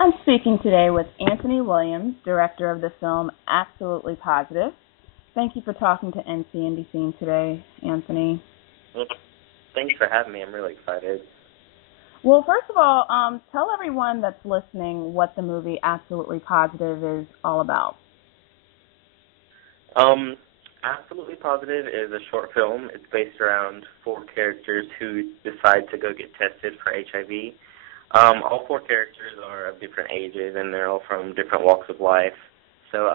I'm speaking today with Anthony Williams, director of the film Absolutely Positive. Thank you for talking to NC Scene today, Anthony. Thanks for having me. I'm really excited. Well, first of all, tell everyone that's listening what the movie Absolutely Positive is all about. Absolutely Positive is a short film. It's based around four characters who decide to go get tested for HIV. All four characters are of different ages, and they're all from different walks of life. So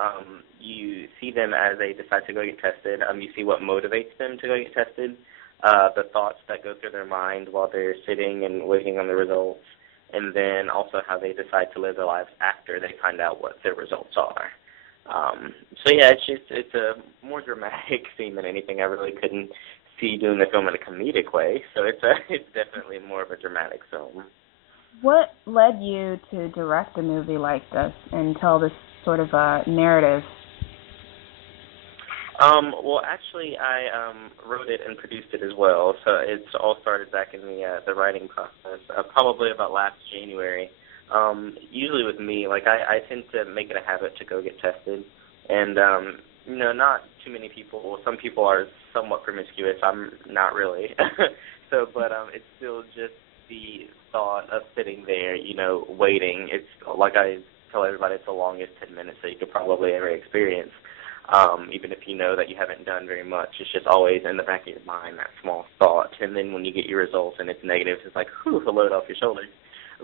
you see them as they decide to go get tested. You see what motivates them to go get tested, the thoughts that go through their mind while they're sitting and waiting on the results, and then also how they decide to live their lives after they find out what their results are. It's a more dramatic scene than anything. I really couldn't see doing the film in a comedic way, so it's definitely more of a dramatic film. What led you to direct a movie like this and tell this sort of a narrative? Well, actually, I wrote it and produced it as well, so it's all started back in the writing process, probably about last January. Usually with me, I tend to make it a habit to go get tested, and not too many people. Well, some people are somewhat promiscuous. I'm not really, but it's still just the thought of sitting there, waiting. It's like I tell everybody, it's the longest 10 minutes that you could probably ever experience. Even if you know that you haven't done very much, it's just always in the back of your mind, that small thought. And then when you get your results and it's negative, it's like, whew, a load off your shoulders.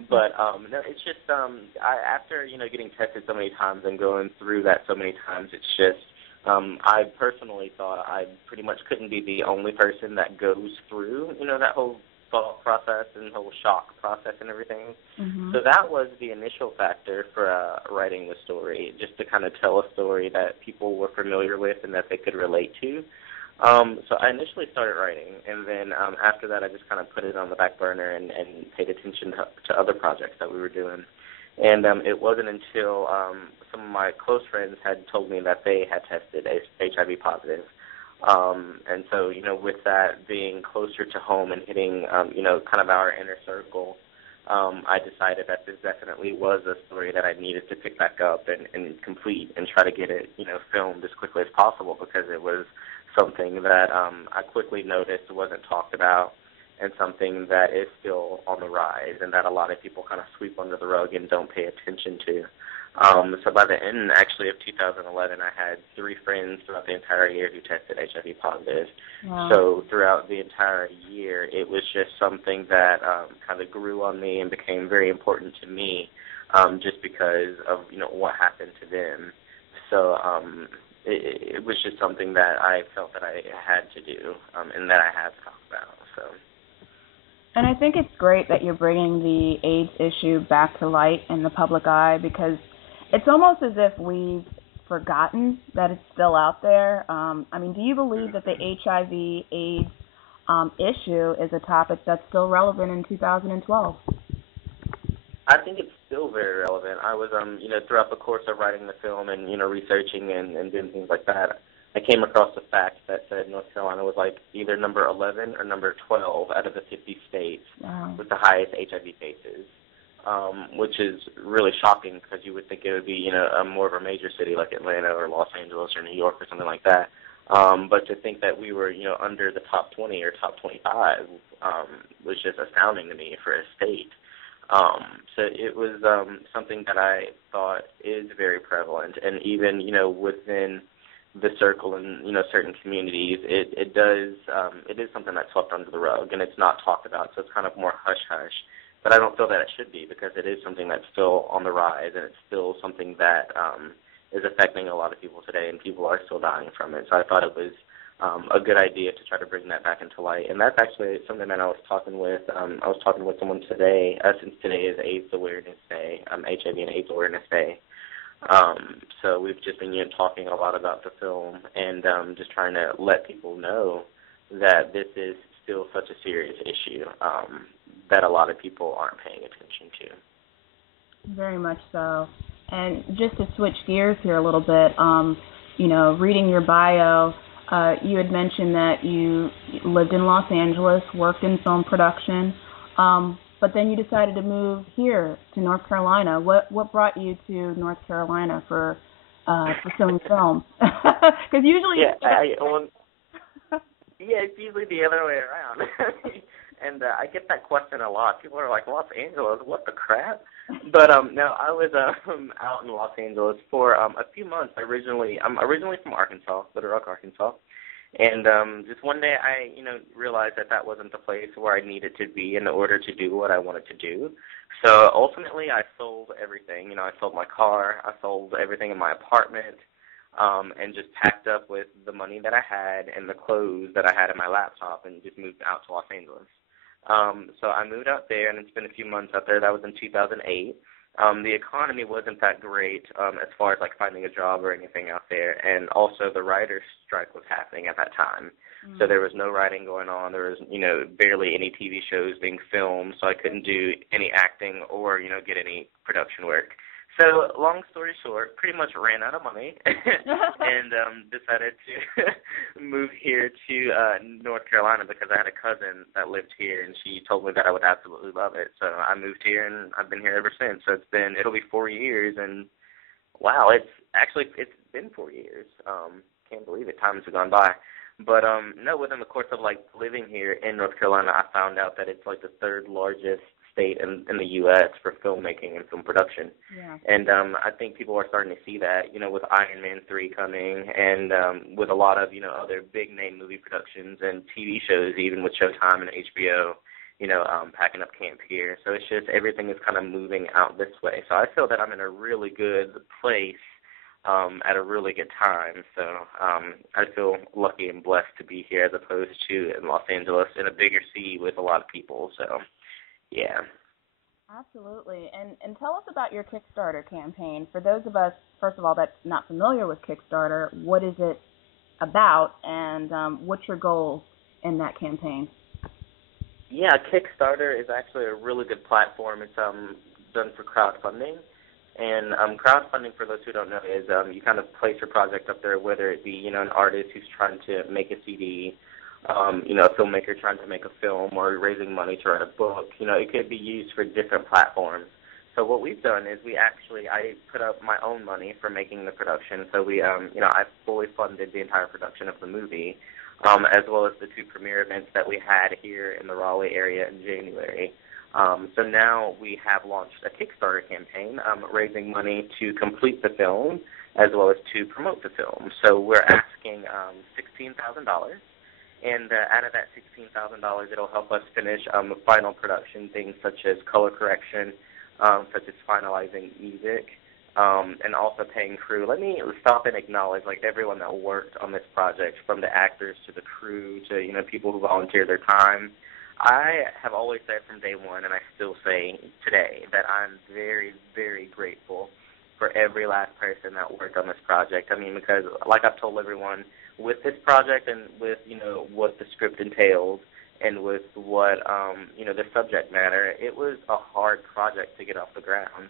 But no, it's just after getting tested so many times and going through that so many times, it's just I personally thought I pretty much couldn't be the only person that goes through that whole thought process and whole shock process and everything. Mm-hmm. So that was the initial factor for writing the story, just to kind of tell a story that people were familiar with and that they could relate to. So I initially started writing, and then after that I just kind of put it on the back burner and paid attention to other projects that we were doing. And it wasn't until some of my close friends had told me that they had tested HIV positive. And so, with that being closer to home and hitting, kind of our inner circle, I decided that this definitely was a story that I needed to pick back up and complete and try to get it, filmed as quickly as possible, because it was something that I quickly noticed wasn't talked about and something that is still on the rise and that a lot of people kind of sweep under the rug and don't pay attention to. So by the end, actually, of 2011, I had 3 friends throughout the entire year who tested HIV positive. Wow. So throughout the entire year, it was just something that kind of grew on me and became very important to me, just because of what happened to them. So it was just something that I felt that I had to do and that I had to talk about. So. And I think it's great that you're bringing the AIDS issue back to light in the public eye, because it's almost as if we've forgotten that it's still out there. Do you believe that the HIV/AIDS issue is a topic that's still relevant in 2012? I think it's still very relevant. I was, throughout the course of writing the film and, researching and doing things like that, I came across a fact that said North Carolina was either number 11 or number 12 out of the 50 states with the highest HIV cases. Which is really shocking, because you would think it would be, more of a major city like Atlanta or Los Angeles or New York or something like that. But to think that we were, under the top 20 or top 25 was just astounding to me for a state. So it was something that I thought is very prevalent, and even, within the circle and, certain communities, it is something that's swept under the rug, and it's not talked about, so it's kind of more hush-hush. But I don't feel that it should be, because it is something that's still on the rise, and it's still something that is affecting a lot of people today, and people are still dying from it. So I thought it was a good idea to try to bring that back into light. And that's actually something that I was talking with. I was talking with someone today, since today is AIDS Awareness Day, HIV and AIDS Awareness Day. So we've just been talking a lot about the film and just trying to let people know that this is still such a serious issue that a lot of people aren't paying attention to. Very much so. And just to switch gears here a little bit, reading your bio, you had mentioned that you lived in Los Angeles, worked in film production. but then you decided to move here to North Carolina. What brought you to North Carolina for pursuing film? Because usually, it's usually the other way around. And I get that question a lot. People are like, Los Angeles, what the crap? But no, I was out in Los Angeles for a few months. I'm originally from Arkansas, Little Rock, Arkansas. And just one day I, realized that wasn't the place where I needed to be in order to do what I wanted to do. So ultimately I sold everything. I sold my car. I sold everything in my apartment. And just packed up with the money that I had and the clothes that I had in my laptop and just moved out to Los Angeles. So I moved out there and spent a few months out there. That was in 2008. The economy wasn't that great as far as like finding a job or anything out there, and also the writer's strike was happening at that time. So there was no writing going on. There was, barely any TV shows being filmed, so I couldn't do any acting or, get any production work. So long story short, pretty much ran out of money and decided to move here to North Carolina because I had a cousin that lived here, and she told me that I would absolutely love it. So I moved here, and I've been here ever since. So it'll be 4 years, and wow, it's been 4 years. Can't believe it. Times have gone by. But no, within the course of like living here in North Carolina, I found out that it's like the third largest state in the U.S. for filmmaking and film production. Yeah. And I think people are starting to see that, with Iron Man 3 coming and with a lot of, other big-name movie productions and TV shows, even with Showtime and HBO, packing up camp here. So it's just everything is kind of moving out this way. So I feel that I'm in a really good place at a really good time. So I feel lucky and blessed to be here as opposed to in Los Angeles in a bigger city with a lot of people. So yeah. Absolutely. And tell us about your Kickstarter campaign. For those of us, first of all, that's not familiar with Kickstarter, what is it about, and what's your goals in that campaign? Yeah, Kickstarter is actually a really good platform. It's done for crowdfunding. And crowdfunding, for those who don't know, is you kind of place your project up there, whether it be, an artist who's trying to make a CD, a filmmaker trying to make a film, or raising money to write a book. It could be used for different platforms. So what we've done is I put up my own money for making the production. So I fully funded the entire production of the movie, as well as the 2 premiere events that we had here in the Raleigh area in January. So now we have launched a Kickstarter campaign, raising money to complete the film, as well as to promote the film. So we're asking $16,000. And out of that $16,000, it'll help us finish final production, things such as color correction, such as finalizing music, and also paying crew. Let me stop and acknowledge everyone that worked on this project, from the actors to the crew to people who volunteer their time. I have always said from day one, and I still say today, that I'm very, very grateful for every last person that worked on this project. I mean, because like I've told everyone, with this project and with, what the script entailed and with what, the subject matter, it was a hard project to get off the ground.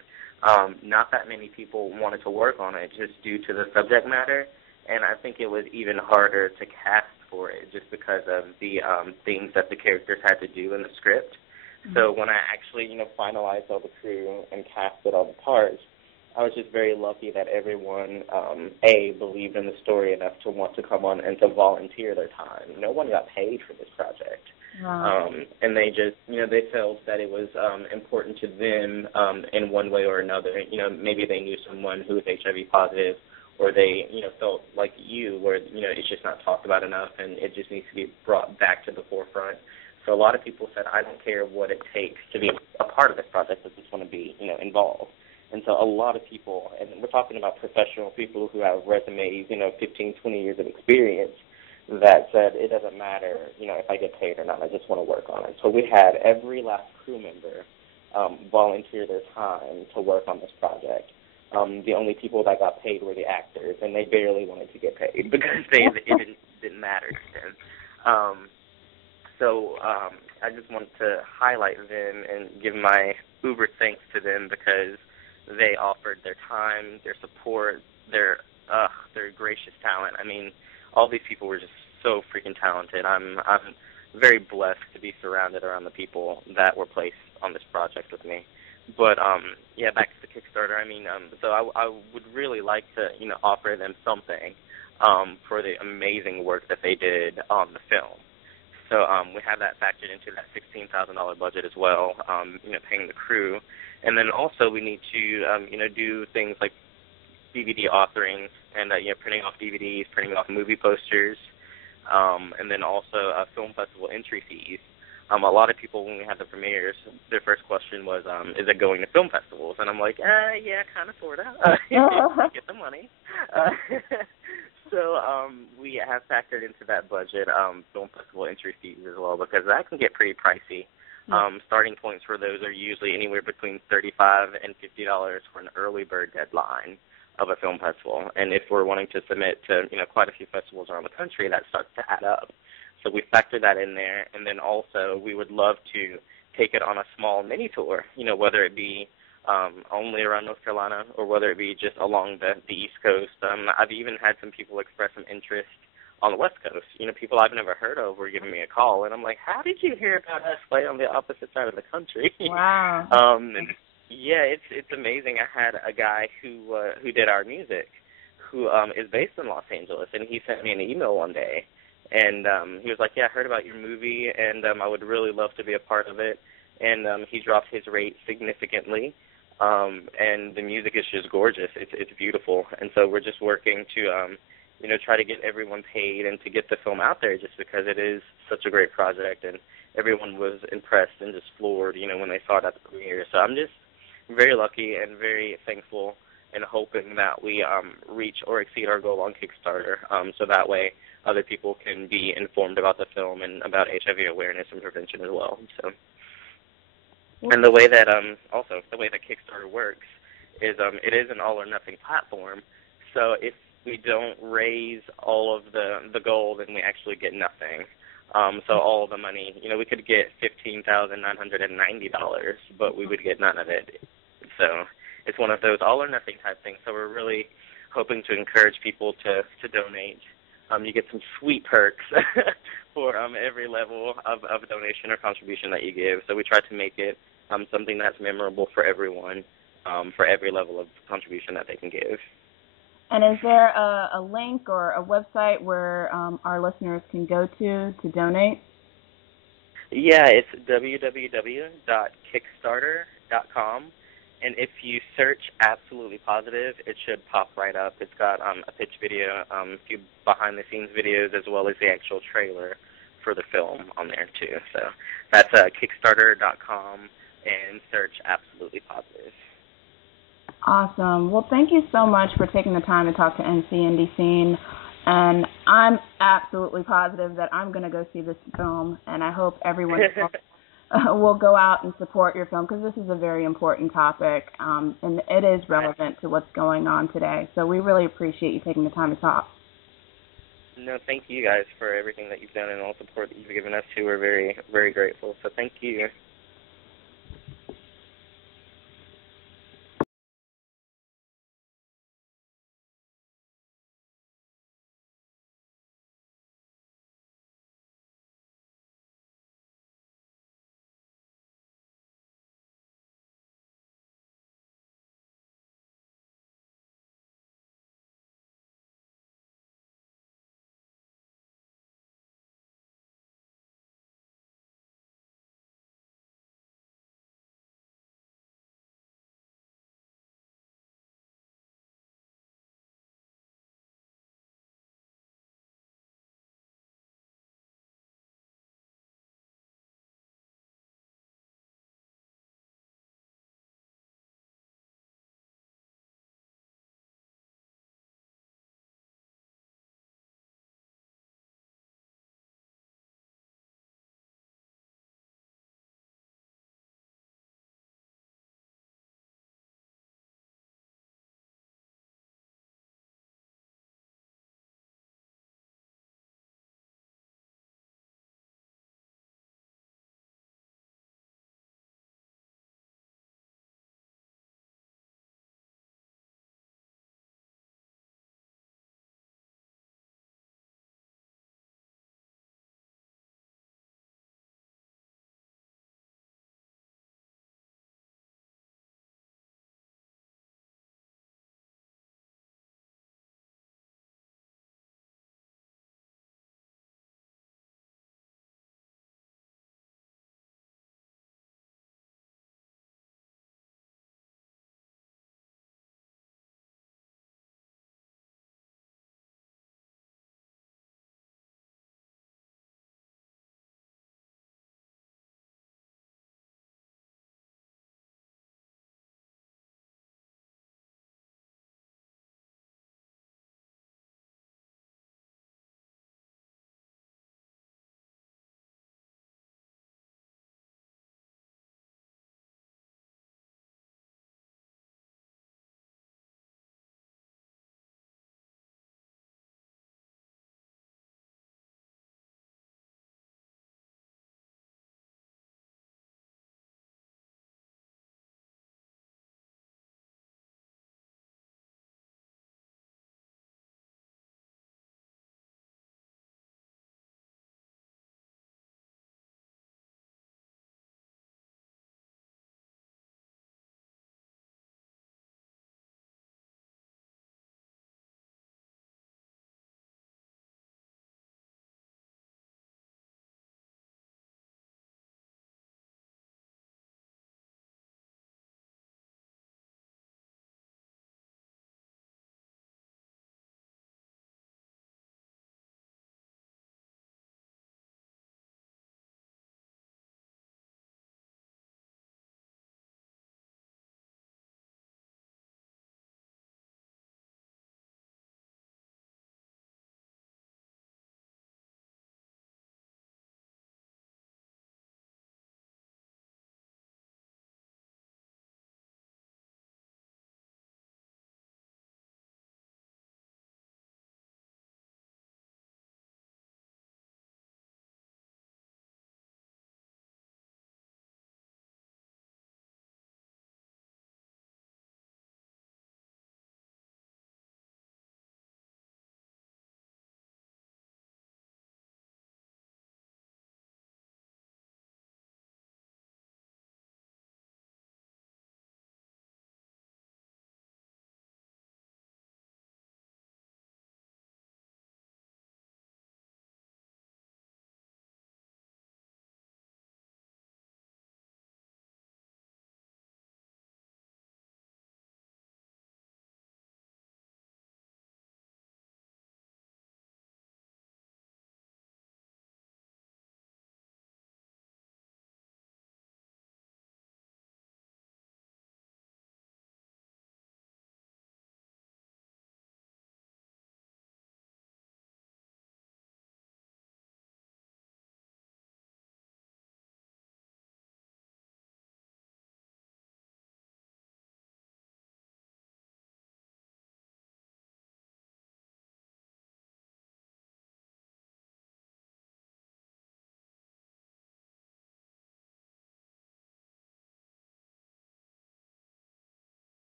Not that many people wanted to work on it just due to the subject matter, and I think it was even harder to cast for it just because of the things that the characters had to do in the script. Mm-hmm. So when I actually, finalized all the crew and casted all the parts, I was just very lucky that everyone, believed in the story enough to want to come on and to volunteer their time. No one got paid for this project. Wow. And they just, they felt that it was important to them in one way or another. Maybe they knew someone who was HIV positive, or they, felt like you, where, it's just not talked about enough and it just needs to be brought back to the forefront. So a lot of people said, I don't care what it takes to be a part of this project, I just want to be, involved. And so a lot of people, and we're talking about professional people who have resumes, 15, 20 years of experience, that said it doesn't matter, if I get paid or not, I just want to work on it. So we had every last crew member volunteer their time to work on this project. The only people that got paid were the actors, and they barely wanted to get paid because it didn't matter to them. So I just wanted to highlight them and give my uber thanks to them because they offered their time, their support, their gracious talent. I mean, all these people were just so freaking talented. I'm very blessed to be surrounded around the people that were placed on this project with me. But yeah, back to the Kickstarter. I mean, so I would really like to, offer them something for the amazing work that they did on the film. So we have that factored into that $16,000 budget as well. Paying the crew, and then also we need to, do things like DVD authoring and printing off DVDs, printing off movie posters, and then also film festival entry fees. A lot of people, when we had the premieres, their first question was, is it going to film festivals? And I'm like, yeah, kind of, sort of. Get the money. So we have factored into that budget film festival entry fees as well, because that can get pretty pricey. Starting points for those are usually anywhere between $35 and $50 for an early bird deadline of a film festival. And if we're wanting to submit to, quite a few festivals around the country, that starts to add up. So we factor that in there, and then also we would love to take it on a small mini tour, whether it be only around North Carolina or whether it be just along the East Coast. I've even had some people express some interest on the West Coast. People I've never heard of were giving me a call, and I'm like, how did you hear about us play on the opposite side of the country? Wow. Yeah, it's amazing. I had a guy who did our music who is based in Los Angeles, and he sent me an email one day. And he was like, yeah, I heard about your movie, and I would really love to be a part of it. And he dropped his rate significantly, and the music is just gorgeous. It's beautiful. And so we're just working to, try to get everyone paid and to get the film out there, just because it is such a great project. And everyone was impressed and just floored, when they saw it at the premiere. So I'm just very lucky and very thankful and hoping that we reach or exceed our goal on Kickstarter, so that way other people can be informed about the film and about HIV awareness and prevention as well. So, and the way that Kickstarter works is it is an all or nothing platform. So if we don't raise all of the goal, then we actually get nothing. So all of the money, we could get $15,990, but we would get none of it. So it's one of those all or nothing type things. So we're really hoping to encourage people to donate. You get some sweet perks for every level of donation or contribution that you give. So we try to make it something that's memorable for everyone, for every level of contribution that they can give. And is there a link or a website where our listeners can go to donate? Yeah, it's www.kickstarter.com. And if you search Absolutely Positive, it should pop right up. It's got a pitch video, a few behind-the-scenes videos, as well as the actual trailer for the film on there, too. So that's Kickstarter.com, and search Absolutely Positive. Awesome. Well, thank you so much for taking the time to talk to NC Indie Scene. And I'm absolutely positive that I'm going to go see this film, and I hope everyone will go out and support your film, because this is a very important topic, and it is relevant to what's going on today. So we really appreciate you taking the time to talk. No, thank you guys for everything that you've done and all the support that you've given us, too. We're very, very grateful. So thank you.